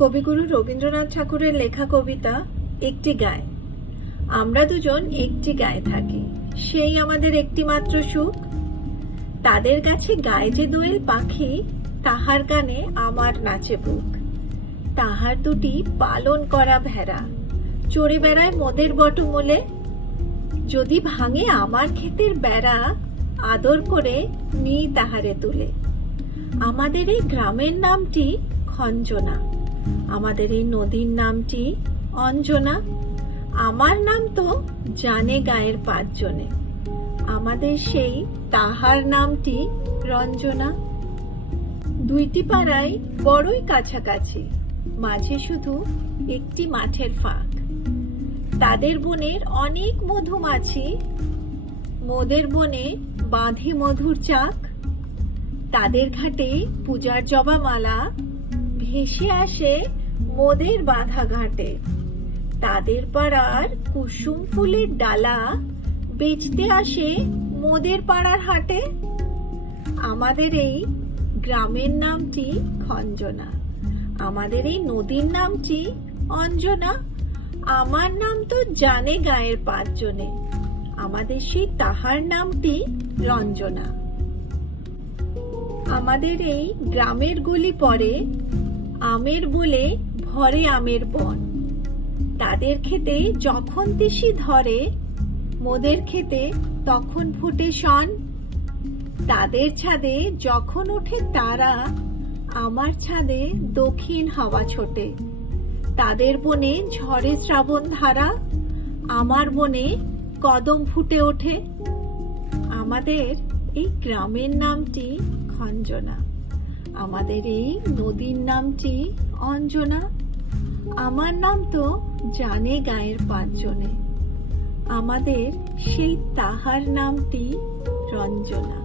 কবিগুরু রবীন্দ্রনাথ ঠাকুরের লেখা কবিতা একটি গায়ে। আমরা দুজন একটি গায়ে থাকি, সেই আমাদের একটি মাত্র সুখ। তাদের কাছে গায়ে যে দোয়েল পাখি, তাহার গানে আমার নাচে বুক। তাহার দুটি পালন করা ভেড়া চড়ে বেড়ায় মোদের বটমূলে। যদি ভাঙে আমার ক্ষেতের বেড়া, আদর করে নিই তাহারে তুলে। আমাদের এই গ্রামের নামটি খঞ্জনা, আমাদের এই নদীর নামটি অঞ্জনা। আমার নাম তো জানে গায়ের 5 জনে, আমাদের সেই তাহার নামটি রঞ্জনা। দুইটি পাড়ায় বড়ই কাছাকাছি, মাঝে শুধু একটি মাঠের ফাঁক। তাদের বনের অনেক মধুমাছি, মোদের বনে বাঁধে মধুর চাক। তাদের ঘাটে পূজার জবা মালা ভেসে আসে মোদের বাঁধা ঘাটে। তাদের পাড়ার কুসুম ফুলের ডালা বেচতে আসে মোদের পাড়ার হাটে। আমাদের এই গ্রামের নামটি খঞ্জনা, আমাদের এই নদীর নামটি অঞ্জনা। আমার নাম তো জানে গায়ের 5 জনে, আমাদের সেই তাহার নামটি রঞ্জনা। আমাদের এই গ্রামের গলি পরে আমের বলে ভরে আমের বন। তাদের খেতে যখন তিসি ধরে, মোদের খেতে তখন ফুটে শন। তাদের ছাদে যখন ওঠে তারা, আমার ছাদে দক্ষিণ হাওয়া ছোটে। তাদের বনে ঝরে শ্রাবণ ধারা, আমার বনে কদম ফুটে ওঠে। আমাদের এই গ্রামের নামটি খঞ্জনা, আমাদের এই নদীর নামটি অঞ্জনা। আমার নাম তো জানে গায়ের 5 জনে, আমাদের সেই তাহার নামটি রঞ্জনা।